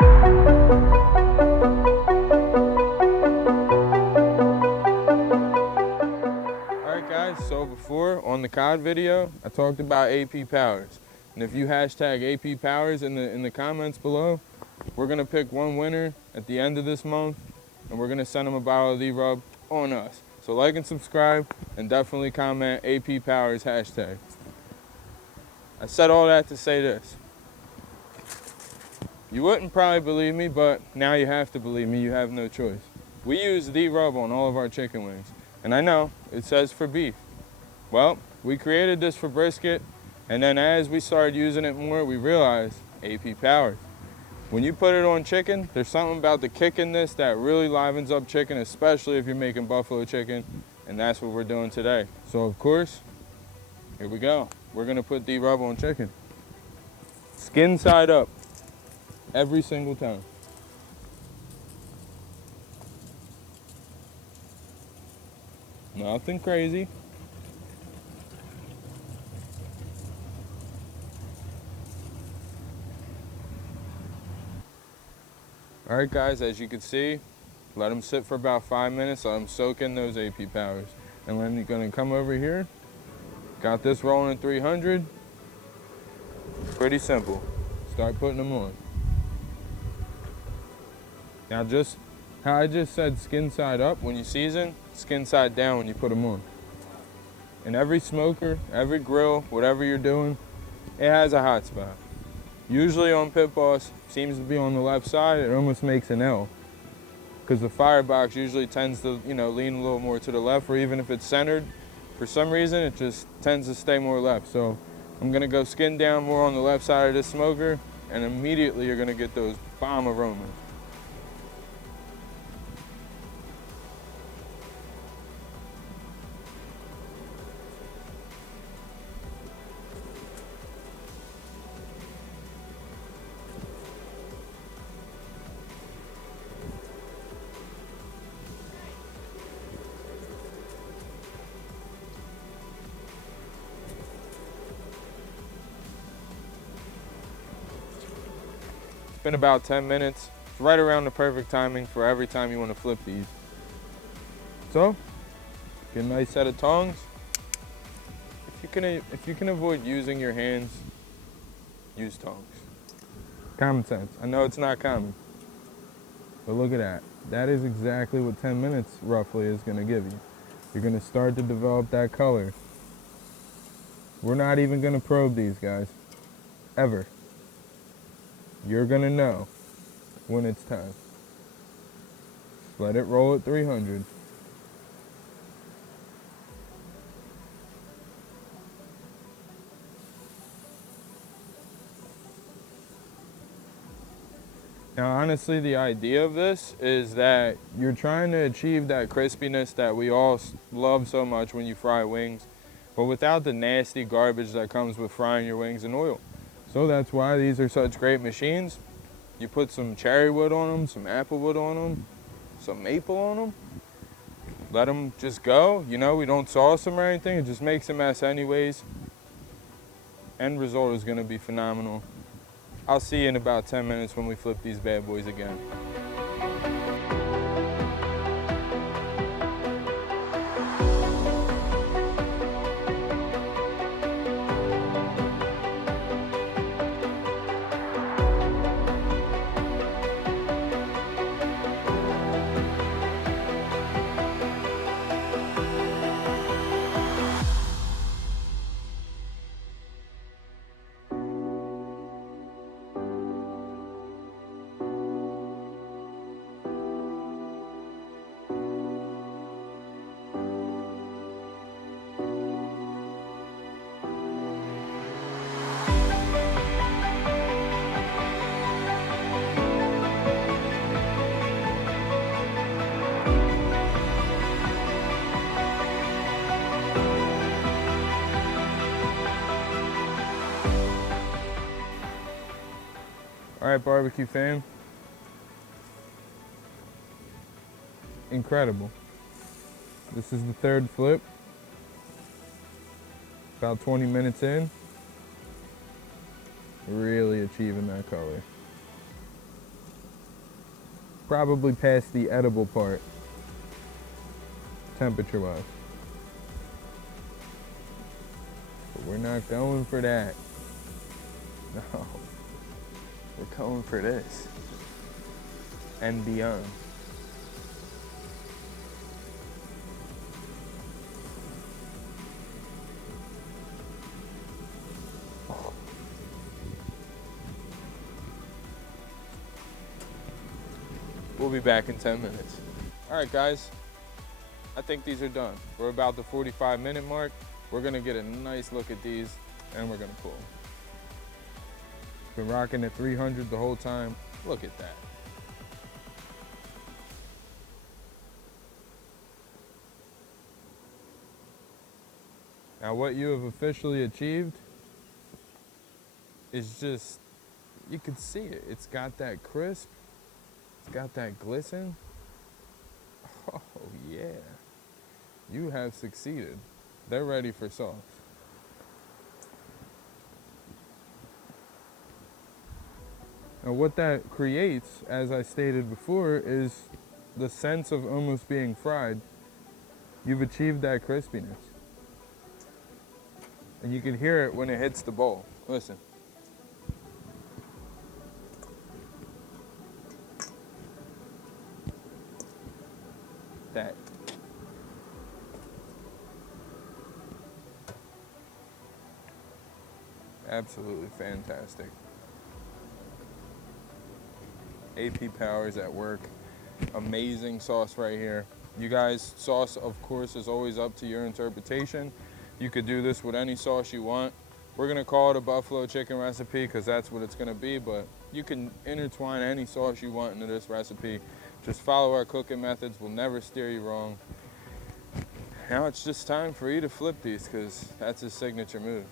Alright guys, so before on the COD video, I talked about AP powers. And if you hashtag AP powers in the comments below, we're gonna pick one winner at the end of this month and we're gonna send them a bottle of D-Rub on us. So like and subscribe and definitely comment AP powers hashtag. I said all that to say this. You wouldn't probably believe me, but now you have to believe me, you have no choice. We use D-Rub on all of our chicken wings. And I know, it says for beef. Well, we created this for brisket, and then as we started using it more, we realized AP powers. When you put it on chicken, there's something about the kick in this that really livens up chicken, especially if you're making buffalo chicken, and that's what we're doing today. So of course, here we go. We're gonna put D-Rub on chicken. Skin side up, every single time. Nothing crazy. All right guys, as you can see, let them sit for about 5 minutes, let them soak in those AP powers. And then you're gonna come over here, got this rolling at 300. Pretty simple, start putting them on. Now just how I just said skin side up when you season, skin side down when you put them on. And every smoker, every grill, whatever you're doing, it has a hot spot. Usually on Pit Boss, seems to be on the left side, it almost makes an L. Because the firebox usually tends to, lean a little more to the left, or even if it's centered, for some reason it just tends to stay more left. So I'm gonna go skin down more on the left side of this smoker, and immediately you're gonna get those bomb aromas. It's been about 10 minutes. It's right around the perfect timing for every time you want to flip these. So, get a nice set of tongs. If you can avoid using your hands, use tongs. Common sense. I know it's not common, but look at that. That is exactly what 10 minutes roughly is going to give you. You're going to start to develop that color. We're not even going to probe these guys, ever. You're gonna know when it's time. Just let it roll at 300. Now honestly, the idea of this is that you're trying to achieve that crispiness that we all love so much when you fry wings, but without the nasty garbage that comes with frying your wings in oil. So that's why these are such great machines. You put some cherry wood on them, some apple wood on them, some maple on them. Let them just go. We don't sauce them or anything. It just makes a mess anyways. End result is gonna be phenomenal. I'll see you in about 10 minutes when we flip these bad boys again. All right, BBQ fam. Incredible. This is the third flip. About 20 minutes in. Really achieving that color. probably past the edible part, temperature-wise. But we're not going for that. No. We're going for this. And beyond. Oh. We'll be back in 10 minutes. All right, guys. I think these are done. We're about the 45-minute mark. We're gonna get a nice look at these and we're gonna pull them. Been rocking at 300 the whole time. Look at that. Now what you have officially achieved is just, you can see it. It's got that crisp. It's got that glisten. Oh yeah. You have succeeded. They're ready for sauce. Now what that creates, as I stated before, is the sense of almost being fried. You've achieved that crispiness. And you can hear it when it hits the bowl. Listen. That. Absolutely fantastic. AP Power's at work. Amazing sauce right here. You guys, sauce of course is always up to your interpretation. You could do this with any sauce you want. We're gonna call it a buffalo chicken recipe because that's what it's gonna be, but you can intertwine any sauce you want into this recipe. Just follow our cooking methods, we'll never steer you wrong. Now it's just time for you to flip these because that's his signature move.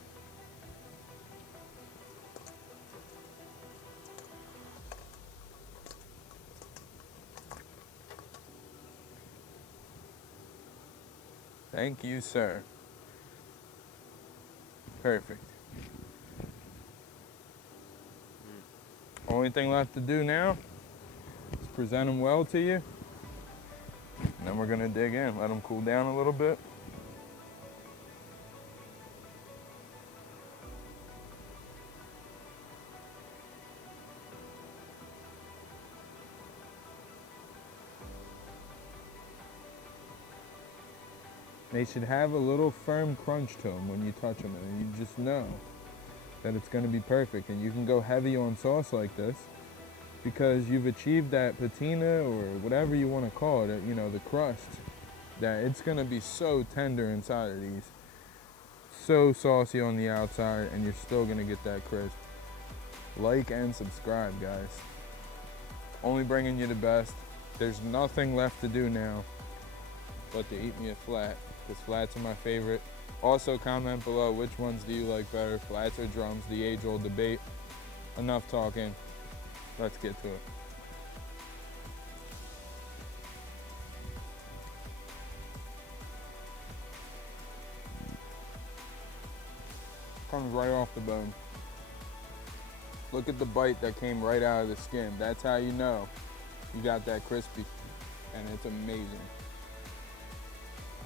Thank you, sir. Perfect. Only thing left to do now is present them well to you. And then we're gonna dig in, let them cool down a little bit. They should have a little firm crunch to them when you touch them, and you just know that it's going to be perfect. And you can go heavy on sauce like this because you've achieved that patina or whatever you want to call it, you know, the crust, that it's going to be so tender inside of these, so saucy on the outside, and you're still going to get that crisp. Like and subscribe, guys. Only bringing you the best. There's nothing left to do now but to eat me a flat, because flats are my favorite. Also comment below which ones do you like better, flats or drums, the age-old debate. Enough talking, let's get to it. Comes right off the bone. Look at the bite that came right out of the skin. That's how you know you got that crispy, and it's amazing.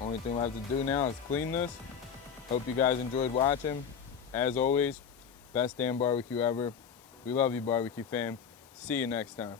Only thing left to do now is clean this. Hope you guys enjoyed watching. As always, best damn barbecue ever. We love you, BBQ fam. See you next time.